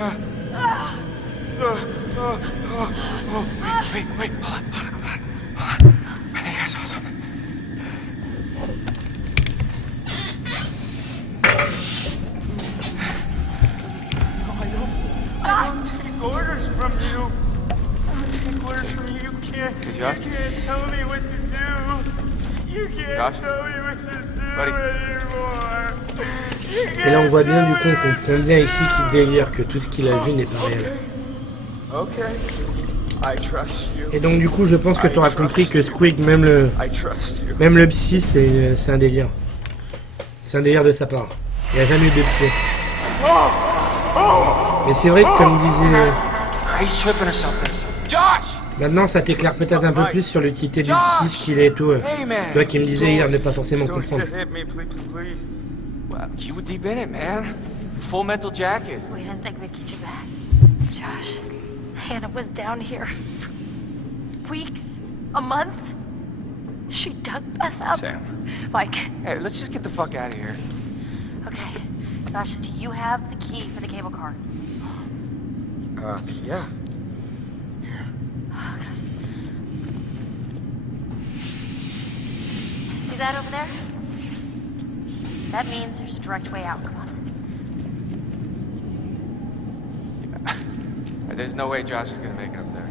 Wait, hold on. I think I saw something. I don't take orders from you. I don't take orders from you. You can't tell me what to do. You can't tell me what to do anymore. Et là on voit bien du coup, on comprend bien ici qu'il délire, que tout ce qu'il a vu n'est pas réel. Et donc du coup je pense que tu auras compris que Squig, même le psy, c'est un délire. C'est un délire de sa part. Il n'y a jamais eu de psy. Mais c'est vrai que comme disait... Maintenant ça t'éclaire peut-être un peu plus sur l'utilité du psy, ce qu'il est et tout. Toi qui me disais hier ne pas forcément comprendre. Well, you were deep in it, man. Full mental jacket. We didn't think we'd get you back. Josh, Hannah was down here for weeks, a month. She dug Beth up. Sam. Mike. Hey, let's just get the fuck out of here. Okay. Josh, do you have the key for the cable car? Yeah. Oh, God. You see that over there? That means there's a direct way out. Come on. There's no way Josh is gonna make it up there.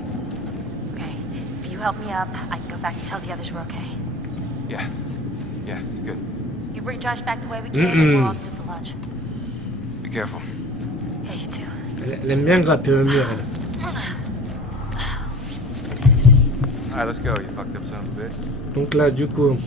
Okay. If you help me up, I can go back and tell the others we're okay. Yeah, good. You bring Josh back the way we came, and we'll all get the lunch. Be careful. Yeah, you too. Elle aime bien grimper au mur, elle. Alright, let's go, you fucked up son of a bitch. Donc là, du coup...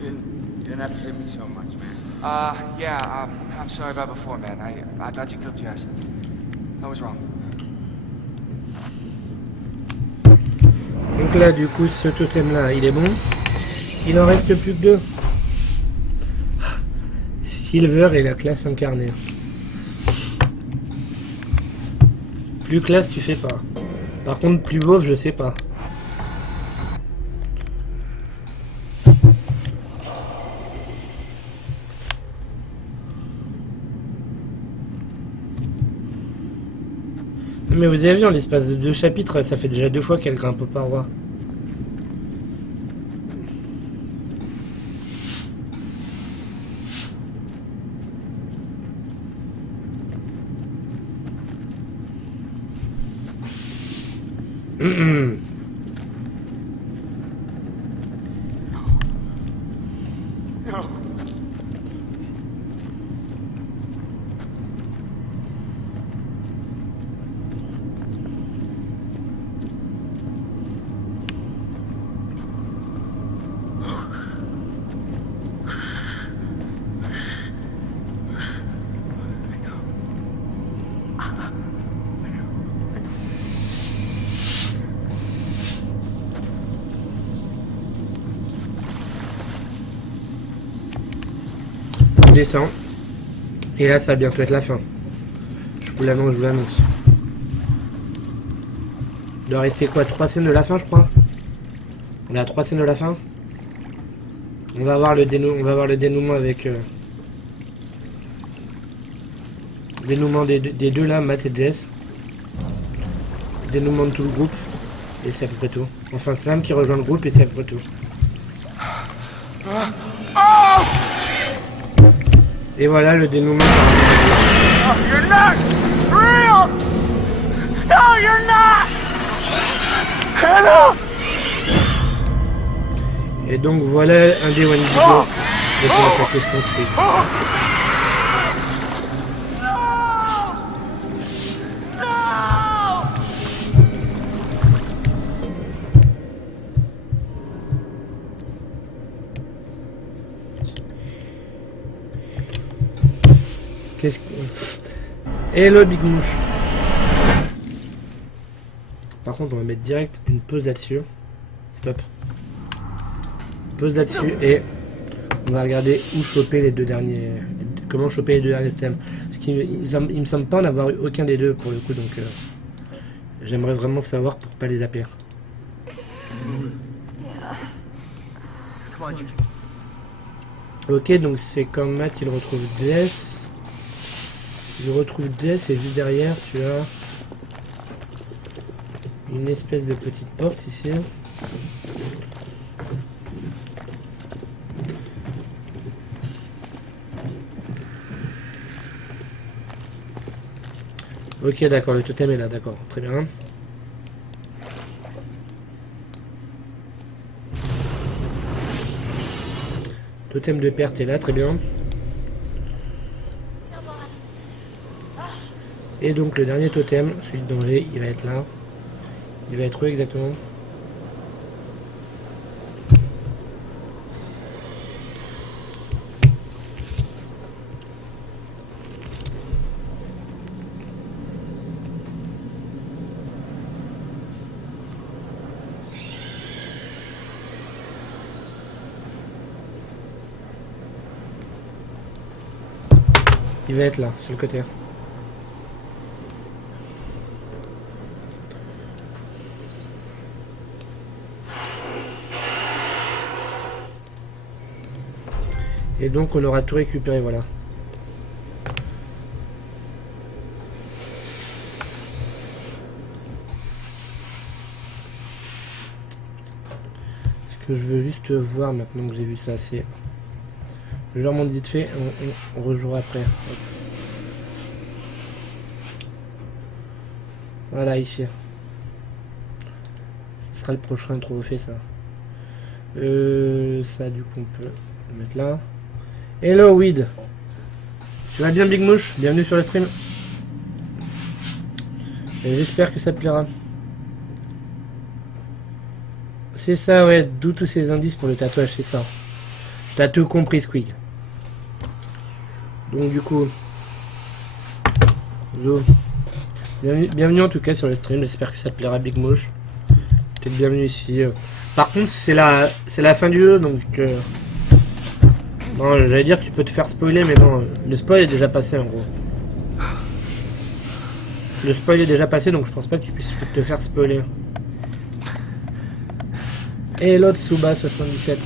You didn't have to hit me so much, man. I'm sorry about before, man. I thought you killed Jess. I was wrong. Donc là, du coup, ce totem-là, il est bon. Il en reste plus que deux. Silver et la classe incarnée. Plus classe, tu fais pas. Par contre, plus beauf, je sais pas. Mais vous avez vu, en l'espace de 2 chapitres, ça fait déjà 2 fois qu'elle grimpe aux parois. No. On descend. Et là, ça va bientôt être la fin. Je vous l'annonce, Il doit rester quoi, 3 scènes de la fin, je crois. On est à 3 scènes de la fin. On va voir le dénouement avec... dénouement des deux là, Matt et Jess. Dénouement de tout le groupe. Et c'est à peu près tout. Enfin, Sam qui rejoint le groupe et c'est à peu près tout. Et voilà le dénouement. Oh, you're not real! No, you're not! Hannah! Et donc voilà un des Wendigo de la question Squig. Qu'est-ce que... Hello Big Mouche. Par contre on va mettre direct une pause là-dessus. Stop. Pause là-dessus et on va regarder où choper les deux derniers... Comment choper les deux derniers thèmes. Parce qu'il me semble pas en avoir eu aucun des deux pour le coup, donc j'aimerais vraiment savoir pour pas les zapper. Ok, donc c'est quand Matt il retrouve Jess. Il retrouve Jess et juste derrière tu as une espèce de petite porte ici. Ok, d'accord, le totem est là, d'accord, très bien. Totem de perte est là, très bien. Et donc le dernier totem, celui de danger, il va être là. Il va être où exactement? Il va être là, sur le côté. Et donc on aura tout récupéré, voilà. Ce que je veux juste voir maintenant que j'ai vu ça, c'est... Je remonte vite fait, on rejouera après. Voilà, ici. Ce sera le prochain trophée, ça. Ça, du coup, on peut le mettre là. Hello, Weed. Tu vas bien, Big Mouche? Bienvenue sur le stream. Et j'espère que ça te plaira. C'est ça, ouais. D'où tous ces indices pour le tatouage, c'est ça. T'as tout compris, Squeak. Donc du coup, Zo, bienvenue en tout cas sur le stream. J'espère que ça te plaira, Big Moche. T'es bienvenue ici. Par contre, c'est la fin du jeu, donc non, j'allais dire tu peux te faire spoiler, mais non, le spoil est déjà passé en gros. Le spoil est déjà passé, donc je pense pas que tu puisses te faire spoiler. Et l'autre Suba 77.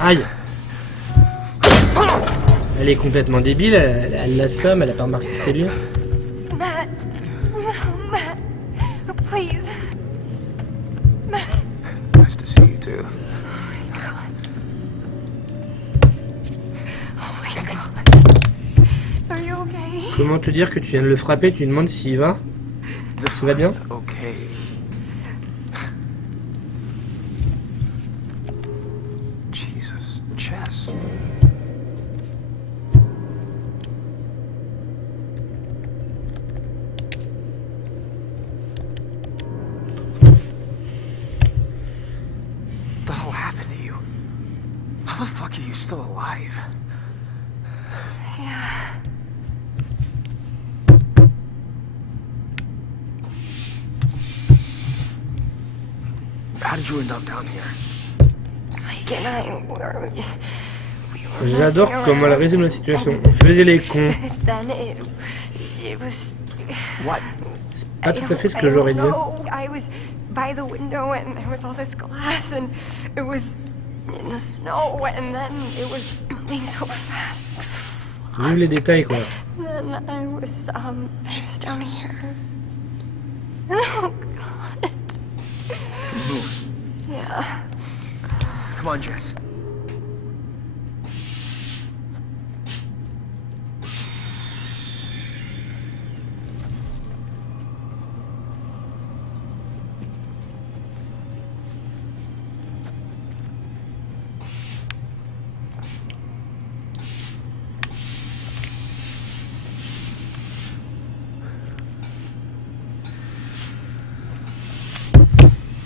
Aïe. Elle est complètement débile, elle l'assomme, elle a pas remarqué que c'était lui. Matt. Matt. Please. Matt. Nice to see you too. Oh my god. Are you okay? Comment te dire que tu viens de le frapper, tu lui demandes s'il va? S'il va bien? Okay. Jesus, Chess. What the hell happened to you? How the fuck are you still alive? Yeah. How did you end up down here? Mike and I were J'adore comment elle résume la situation. On faisait les cons. Then it was. What? C'est pas tout à fait ce que j'aurais dit. I was by the window and there was all this glass and it was in the snow and then it was moving so fast. Vive les détails quoi. Then I was down here. Oh god. Move. Yeah. Come on, Jess.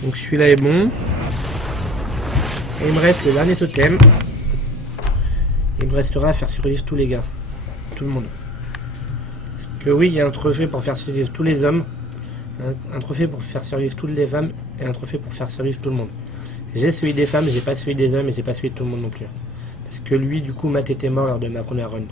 Donc celui-là est bon. Et il me reste le dernier totem. Il me restera à faire survivre tous les gars. Tout le monde. Parce que oui, il y a un trophée pour faire survivre tous les hommes. Un trophée pour faire survivre toutes les femmes. Et un trophée pour faire survivre tout le monde. J'ai celui des femmes, j'ai pas celui des hommes et j'ai pas celui de tout le monde non plus. Parce que lui, du coup, Matt était mort lors de ma première run.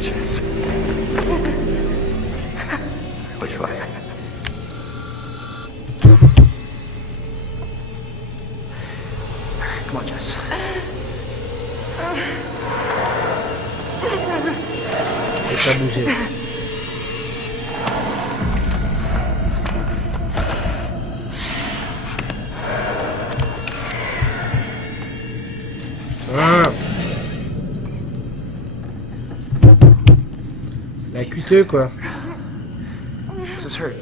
Jess. Wait, what? Come on, Jess. J'ai pas bougé. Ah. La cuteux quoi. Does this hurt?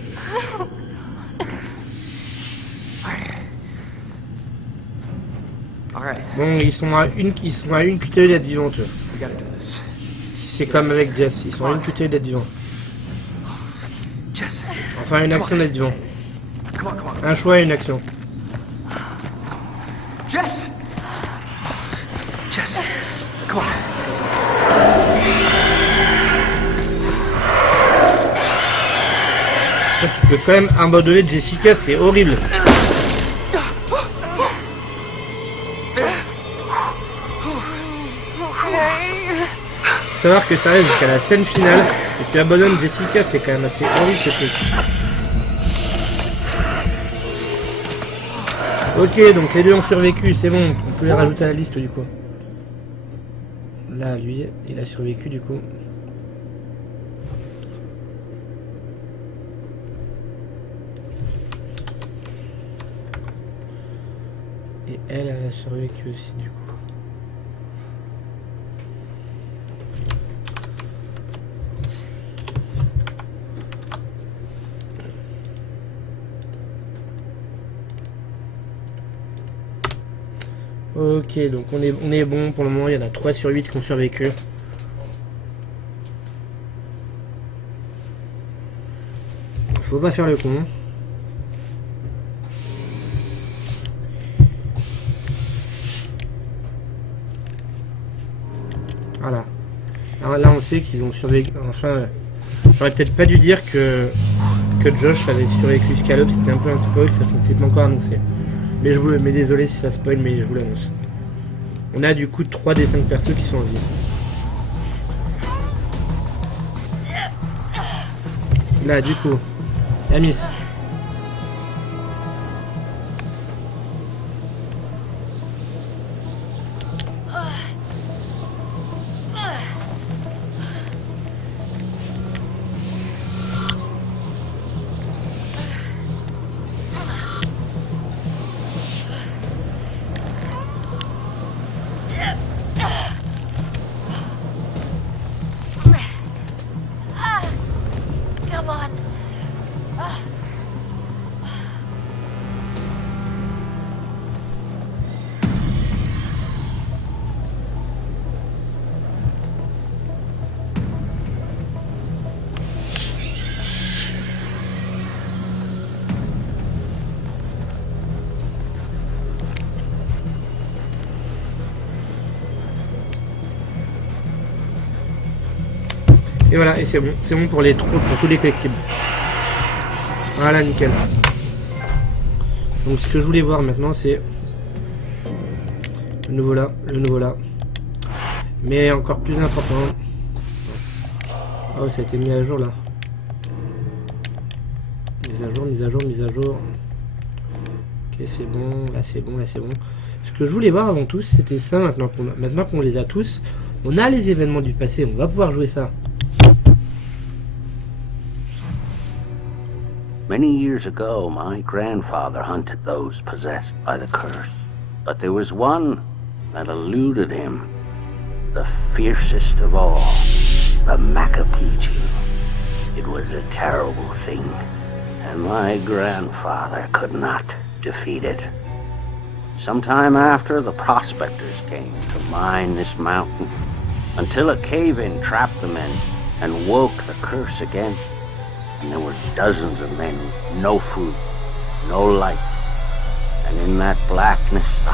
Alright, Bon, ils sont à une cuteux d'être vivants, eux. we gotta do this. C'est comme avec Jess, ils sont à une cuteux d'être vivants. Jess, Enfin, une action d'être vivants. come on. Un choix et une action. Jess! Jess, come on. Toi, tu peux quand même abandonner Jessica, c'est horrible. Faut savoir que t'arrives jusqu'à la scène finale et tu abandonnes Jessica, c'est quand même assez horrible ce truc. Ok, donc les deux ont survécu, c'est bon, on peut les rajouter à la liste du coup. Là, lui, il a survécu du coup. Et elle a survécu aussi du coup. Ok, donc on est bon pour le moment, il y en a 3 sur 8 qui ont survécu. Faut pas faire le con. Voilà. Alors là on sait qu'ils ont survécu. Enfin, j'aurais peut-être pas dû dire que Josh avait survécu Scallop, c'était un peu un spoil, ça c'est pas encore annoncé. Mais désolé si ça spoil, mais je vous l'annonce. On a du coup 3 des 5 persos qui sont en vie. Là du coup, la Miss. Come on. Et voilà, et c'est bon pour tous les collectibles. Voilà, nickel. Donc ce que je voulais voir maintenant, c'est le nouveau là. Mais encore plus important. Oh, ça a été mis à jour là. Mise à jour. Ok, c'est bon, là c'est bon. Ce que je voulais voir avant tout, c'était ça maintenant. Maintenant qu'on les a tous, on a les événements du passé, on va pouvoir jouer ça. Many years ago, my grandfather hunted those possessed by the curse. But there was one that eluded him. The fiercest of all, the Macapichu. It was a terrible thing, and my grandfather could not defeat it. Sometime after, the prospectors came to mine this mountain, until a cave-in trapped the men and woke the curse again. And there were dozens of men with no food, no light. And in that blackness, the